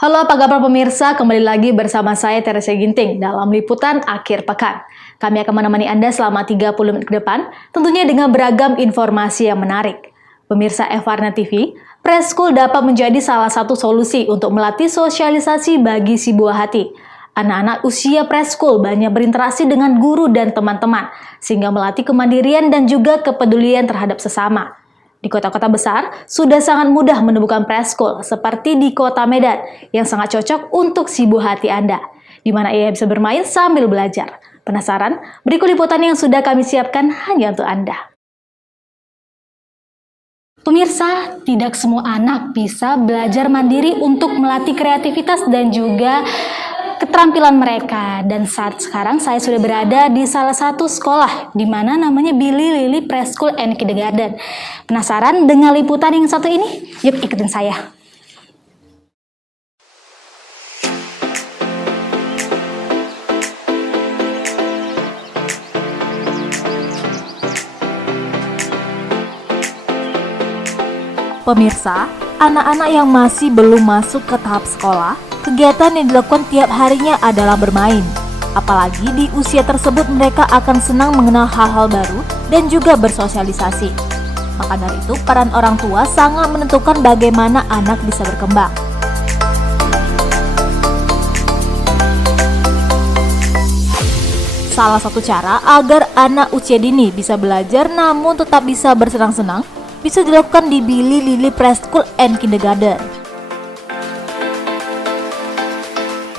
Halo apa kabar pemirsa, kembali lagi bersama saya Teresia Ginting dalam liputan akhir pekan. Kami akan menemani Anda selama 30 menit ke depan, tentunya dengan beragam informasi yang menarik. Pemirsa F-Warna TV, Preschool dapat menjadi salah satu solusi untuk melatih sosialisasi bagi si buah hati. Anak-anak usia preschool banyak berinteraksi dengan guru dan teman-teman, sehingga melatih kemandirian dan juga kepedulian terhadap sesama. Di kota-kota besar, sudah sangat mudah menemukan preschool seperti di kota Medan yang sangat cocok untuk si buah hati Anda, di mana ia bisa bermain sambil belajar. Penasaran? Berikut liputan yang sudah kami siapkan hanya untuk Anda. Pemirsa, tidak semua anak bisa belajar mandiri untuk melatih kreativitas dan juga keterampilan mereka. Dan saat sekarang saya sudah berada di salah satu sekolah di mana namanya Billy Lily Preschool and Kindergarten. Penasaran dengan liputan yang satu ini? Yuk ikutin saya. Pemirsa, anak-anak yang masih belum masuk ke tahap sekolah, kegiatan yang dilakukan tiap harinya adalah bermain. Apalagi di usia tersebut mereka akan senang mengenal hal-hal baru dan juga bersosialisasi. Maka dari itu, peran orang tua sangat menentukan bagaimana anak bisa berkembang. Salah satu cara agar anak usia dini bisa belajar namun tetap bisa bersenang-senang bisa dilakukan di Billy Lily Preschool and Kindergarten,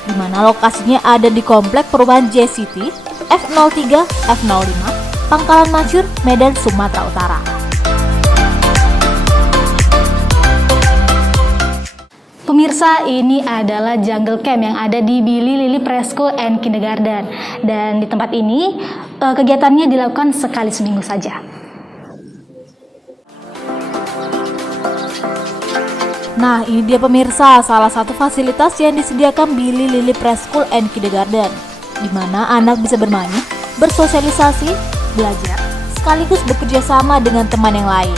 di mana lokasinya ada di Komplek Perumahan JCT F03 F05 Pangkalan Masyur, Medan, Sumatera Utara. Pemirsa, ini adalah jungle camp yang ada di Billy Lily Preschool and Kindergarten, dan di tempat ini kegiatannya dilakukan sekali seminggu saja. Nah, ini dia pemirsa, salah satu fasilitas yang disediakan Billy Lily Preschool and Kindergarten, di mana anak bisa bermain, bersosialisasi, belajar, sekaligus bekerja sama dengan teman yang lain.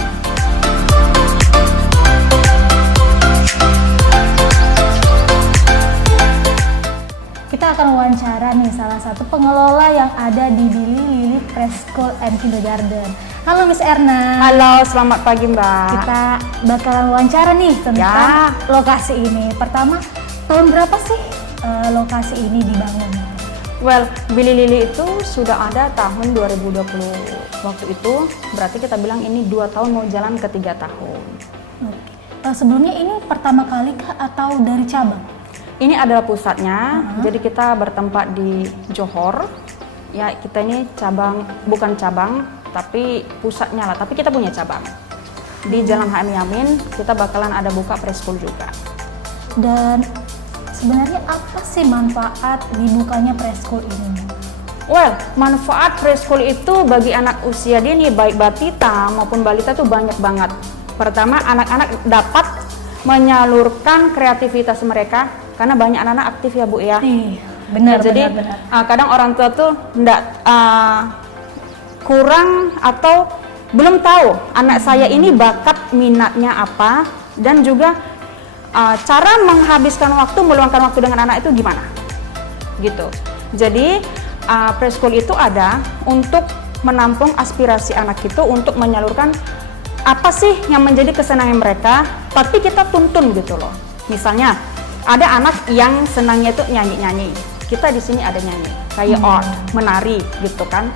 Kita akan wawancara nih salah satu pengelola yang ada di Billy Lily Preschool and Kindergarten. Halo Miss Erna. Halo, selamat pagi Mbak. Kita bakalan wawancara nih tentang lokasi ini. Pertama, tahun berapa sih lokasi ini dibangun? Well, Billy Lily itu sudah ada tahun 2020. Waktu itu berarti kita bilang ini 2 tahun mau jalan ke 3 tahun. Oke. Sebelumnya ini pertama kali kah atau dari cabang? Ini adalah pusatnya, jadi kita bertempat di Johor. Ya, kita ini cabang, bukan cabang, tapi pusatnya lah, tapi kita punya cabang. Di Jalan HM Yamin, kita bakalan ada buka preschool juga. Dan sebenarnya apa sih manfaat dibukanya preschool ini? Well, manfaat preschool itu bagi anak usia dini, baik batita maupun balita tuh banyak banget. Pertama, anak-anak dapat menyalurkan kreativitas mereka, karena banyak anak-anak aktif ya Bu ya. Benar, jadi benar. Kadang orang tua tuh kurang atau belum tahu anak saya ini bakat minatnya apa, dan juga cara menghabiskan waktu, meluangkan waktu dengan anak itu gimana gitu. Jadi preschool itu ada untuk menampung aspirasi anak itu, untuk menyalurkan apa sih yang menjadi kesenangan mereka, tapi kita tuntun gitu loh. Misalnya ada anak yang senangnya itu nyanyi-nyanyi, kita di sini ada nyanyi kayak art, menari gitu kan.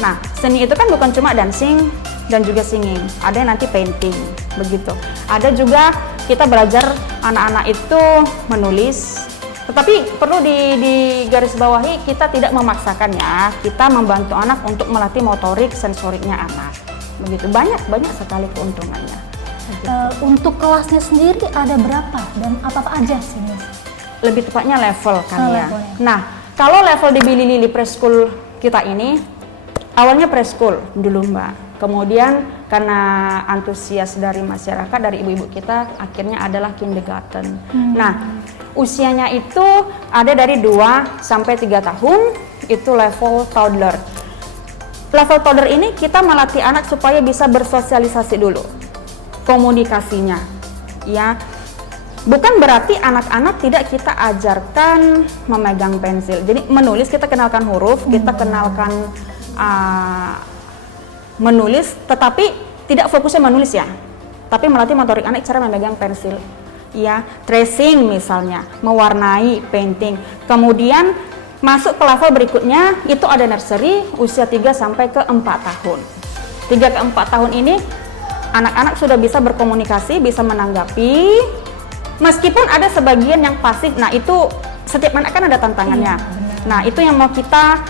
Nah, seni itu kan bukan cuma dancing dan juga singing, ada yang nanti painting begitu. Ada juga kita belajar anak-anak itu menulis, tetapi perlu di garis bawahi, kita tidak memaksakan ya, kita membantu anak untuk melatih motorik sensoriknya anak begitu. Banyak sekali keuntungannya. Untuk kelasnya sendiri ada berapa dan apa aja sih Miss? Lebih tepatnya level kan ya. Levelnya. Nah, kalau level di Billy Lily Preschool kita ini awalnya preschool dulu Mbak. Kemudian karena antusias dari masyarakat, dari ibu-ibu kita, akhirnya adalah kindergarten. Nah, usianya itu ada dari 2 sampai 3 tahun, itu level toddler. Level toddler ini kita melatih anak supaya bisa bersosialisasi dulu, komunikasinya ya. bukan berarti anak-anak tidak kita ajarkan memegang pensil. Jadi menulis kita kenalkan huruf, kita kenalkan menulis, tetapi tidak fokusnya menulis ya, tapi melatih motorik anak cara memegang pensil. Ya, tracing misalnya, mewarnai, painting. Kemudian masuk ke level berikutnya, itu ada nursery usia 3 sampai ke 4 tahun. 3 ke 4 tahun ini anak-anak sudah bisa berkomunikasi, bisa menanggapi, meskipun ada sebagian yang pasif. Nah, itu setiap anak kan ada tantangannya. Nah, itu yang mau kita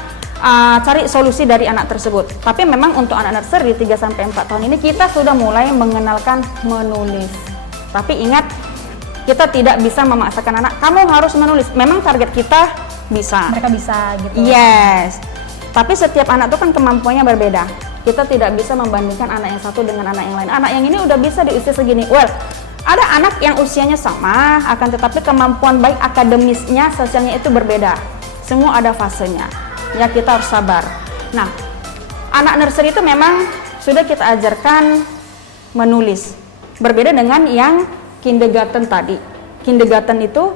cari solusi dari anak tersebut. Tapi memang untuk anak nursery 3 sampai 4 tahun ini kita sudah mulai mengenalkan menulis. Tapi ingat, kita tidak bisa memaksakan anak, kamu harus menulis. Memang target kita bisa. Mereka bisa gitu. Yes. Tapi setiap anak itu kan kemampuannya berbeda. Kita tidak bisa membandingkan anak yang satu dengan anak yang lain. Anak yang ini udah bisa di usia segini. Well, ada anak yang usianya sama, akan tetapi kemampuan baik akademisnya, sosialnya itu berbeda. Semua ada fasenya. Ya, kita harus sabar. Nah, anak nursery itu memang sudah kita ajarkan menulis. Berbeda dengan yang kindergarten tadi. Kindergarten itu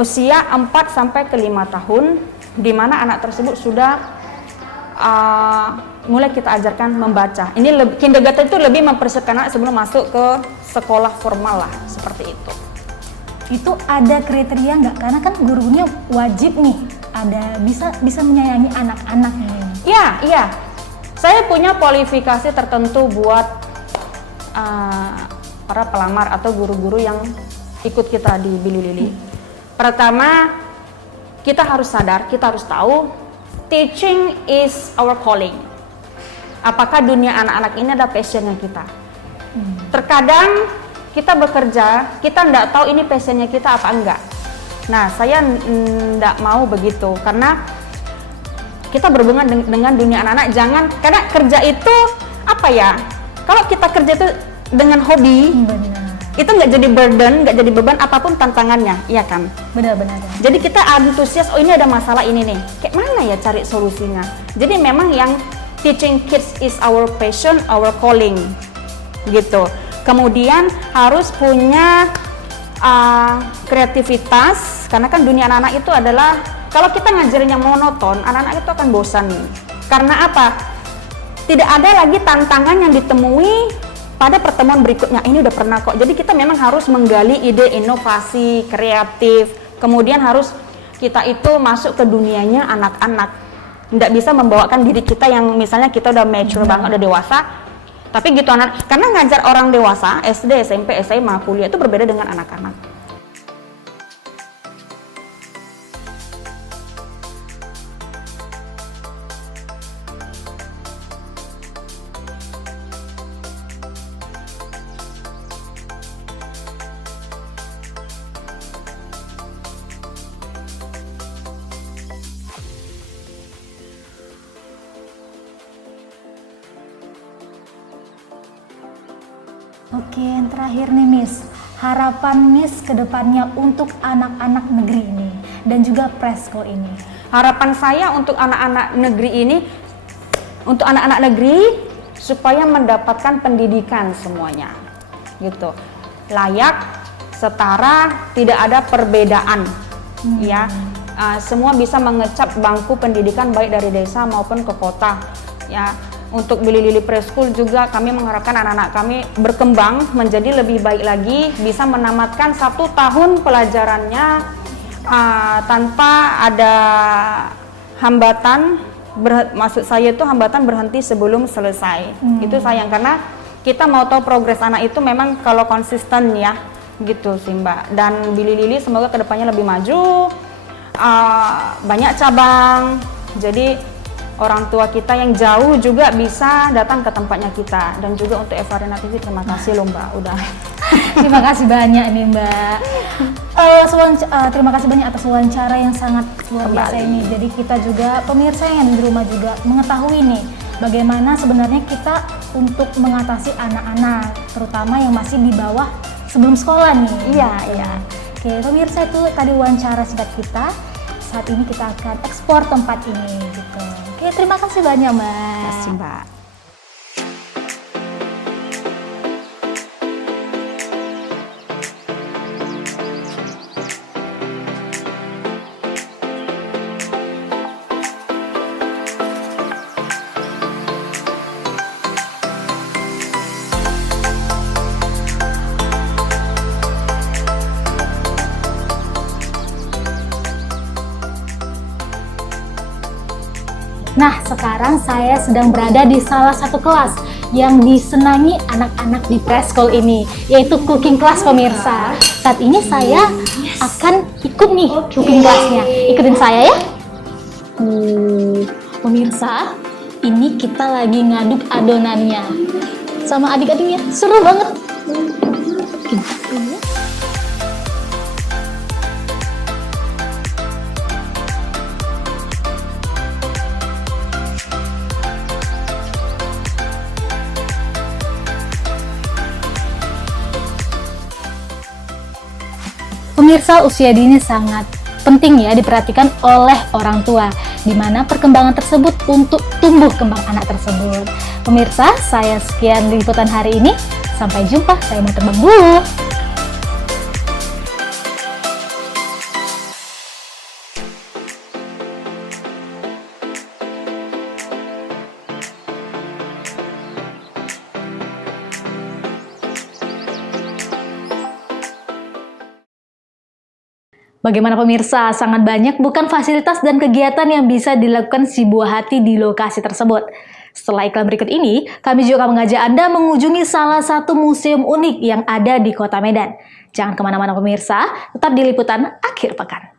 usia 4 sampai ke 5 tahun, di mana anak tersebut sudah mulai kita ajarkan membaca. Ini kindergarten itu lebih mempersiapkan anak sebelum masuk ke sekolah formal lah, seperti itu. Itu ada kriteria nggak? Karena kan gurunya wajib nih, ada bisa menyayangi anak-anak nih. Iya. Saya punya kualifikasi tertentu buat para pelamar atau guru-guru yang ikut kita di Bili Lili. Pertama, kita harus sadar, kita harus tahu teaching is our calling. Apakah dunia anak-anak ini ada passionnya kita? Terkadang kita bekerja, kita tidak tahu ini passionnya kita apa enggak. Nah, saya tidak mau begitu, karena kita berhubungan dengan dunia anak-anak. Jangan, karena kerja itu apa ya? Kalau kita kerja itu dengan hobi, itu nggak jadi burden, nggak jadi beban apapun tantangannya, iya kan? Benar-benar. Jadi kita antusias, oh ini ada masalah ini nih, kayak mana ya cari solusinya. Jadi memang yang teaching kids is our passion, our calling, gitu. Kemudian harus punya kreativitas, karena kan dunia anak-anak itu adalah, kalau kita ngajarin yang monoton, anak-anak itu akan bosan. Karena apa? Tidak ada lagi tantangan yang ditemui pada pertemuan berikutnya. Ini udah pernah kok. Jadi kita memang harus menggali ide inovasi, kreatif. Kemudian harus kita itu masuk ke dunianya anak-anak. Nggak bisa membawakan diri kita yang misalnya kita udah mature banget, udah dewasa. Tapi gitu anak, karena ngajar orang dewasa, SD, SMP, SMA, kuliah itu berbeda dengan anak-anak. Oke, yang terakhir nih Miss, harapan Miss ke depannya untuk anak-anak negeri ini dan juga preschool ini. Harapan saya untuk anak-anak negeri ini, untuk anak-anak negeri supaya mendapatkan pendidikan semuanya, gitu, layak, setara, tidak ada perbedaan, ya, semua bisa mengecap bangku pendidikan baik dari desa maupun ke kota, ya. Untuk Bili Lili Preschool juga kami mengharapkan anak-anak kami berkembang menjadi lebih baik lagi, bisa menamatkan 1 tahun pelajarannya tanpa ada hambatan. Maksud saya itu hambatan berhenti sebelum selesai. Itu sayang, karena kita mau tahu progres anak itu memang kalau konsisten ya, gitu sih Mbak. Dan Bili Lili semoga kedepannya lebih maju, banyak cabang, jadi orang tua kita yang jauh juga bisa datang ke tempatnya kita. Dan juga untuk Eva Arena TV, terima kasih loh Mbak, udah. Terima kasih banyak nih Mbak. Terima kasih banyak atas wawancara yang sangat luar biasa ini. Jadi kita juga, pemirsa yang di rumah juga mengetahui nih bagaimana sebenarnya kita untuk mengatasi anak-anak, terutama yang masih di bawah sebelum sekolah nih. Iya. Oke, pemirsa, itu tadi wawancara singkat kita. Saat ini kita akan ekspor tempat ini gitu. Oke, terima kasih banyak Mbak. Terima kasih Mbak. Nah, sekarang saya sedang berada di salah satu kelas yang disenangi anak-anak di preschool ini, yaitu cooking class pemirsa. Saat ini saya akan ikut nih cooking classnya. Ikutin saya ya. Pemirsa, ini kita lagi ngaduk adonannya sama adik-adiknya. Seru banget. Pemirsa, usia dini sangat penting ya diperhatikan oleh orang tua, di mana perkembangan tersebut untuk tumbuh kembang anak tersebut. Pemirsa, saya sekian liputan hari ini. Sampai jumpa, saya mau terbang dulu. Bagaimana pemirsa, sangat banyak bukan fasilitas dan kegiatan yang bisa dilakukan si buah hati di lokasi tersebut. Setelah iklan berikut ini, kami juga mengajak Anda mengunjungi salah satu museum unik yang ada di Kota Medan. Jangan kemana-mana pemirsa, tetap di liputan akhir pekan.